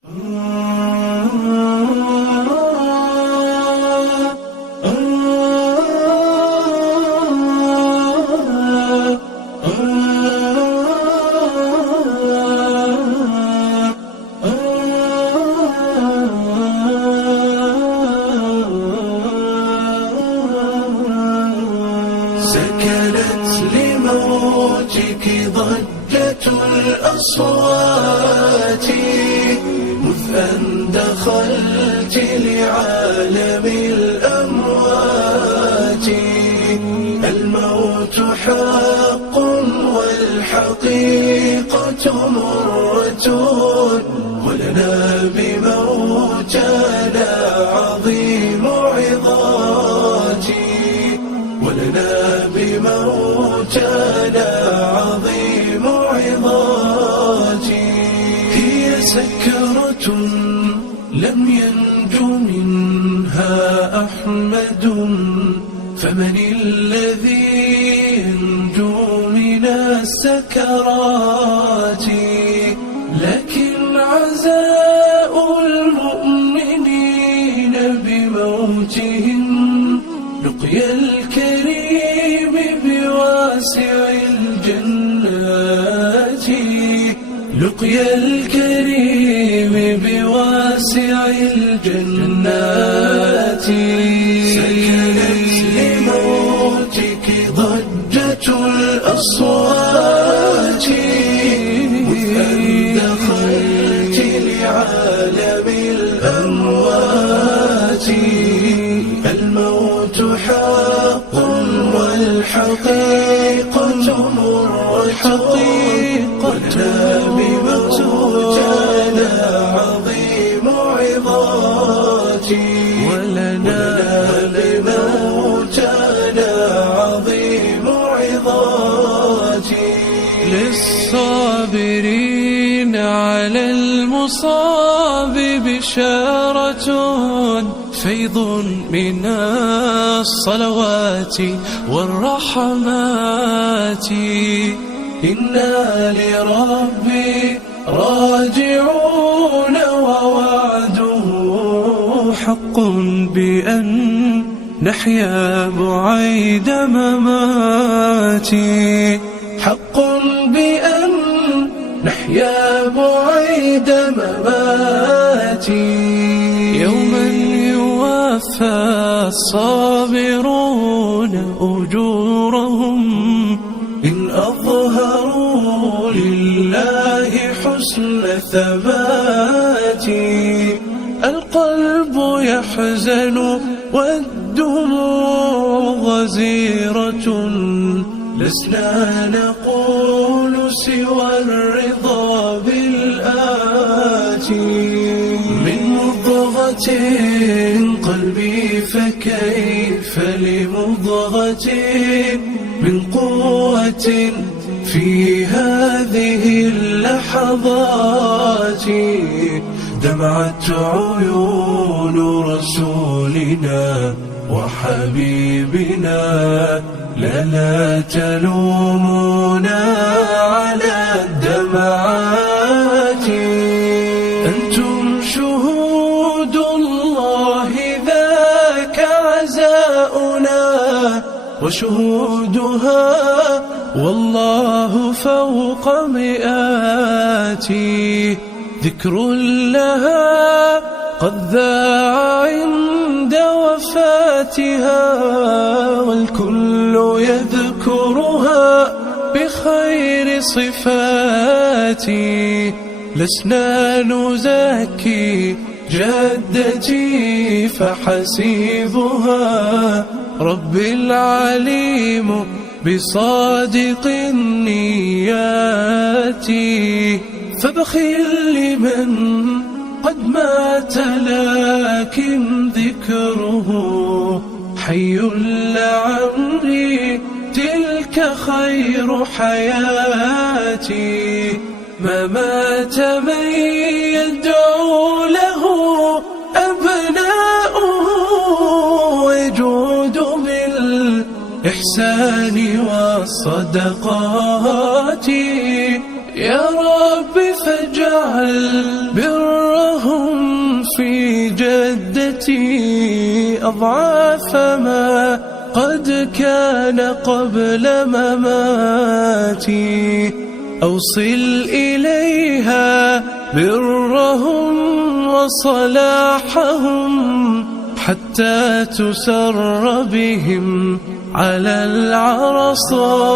سكنت لموتك ضجة الأصوات مذ أن دخلت لعالم الأموات. الموت حق والحقيقة مرة، ولنا بموتنا عظيم عظات، ولنا بموتنا عظيم عظات. هي سكرة لم ينج منها أحمد، فمن الذي ينجو من السكرات؟ لكن عزاء المؤمنين بموتهم لقيا الكريم بواسع الجنات، لقيا الكريم بواسع الجنات. سكنت لموتك ضجة الأصوات مذ أن دخلت لعالم الأموات. الموت حق والحقيقة مرة، ولنا بموتنا عظيم عظات، ولنا بموتنا عظيم عظات. للصابرين على المصاب بشارة، فيض من الصلوات والرحمات. إنا لربي راجعون، ووعده حق بأن نحيا بعيد مماتي، حق بأن نحيا بعيد مماتي. يوما يوفى الصابرون أجورهم إن أظهروا لله حسن ثبات. القلب يحزن والدموع غزيرة، لسنا نقول سوى الرضا بالآتي. من مضغة قلبي فكيف لمضغة، من قوة في هذه اللحظات. دمعت عيون رسولنا وحبيبنا، لا تلومونا على الدمعات. أنتم شهود الله ذاك عزاؤنا، وشهودها والله فوق مئاتي. ذكر لها قد ذاع عند وفاتها، والكل يذكرها بخير صفاتي. لسنا نزكي جدتي فحسيبها ربي العليم بصادق النيات. فبخل لمن قد مات لكن ذكره حي لعمري، تلك خير حياتي. ما مات من يدعو له أبناؤه، ويجود بالإحسان والصدقات. يا رب فاجعل بره يأتي أضعاف ما قد كان قبل مماتي. أوصل إليها برهم وصلاحهم حتى تسر بهم على العرصات.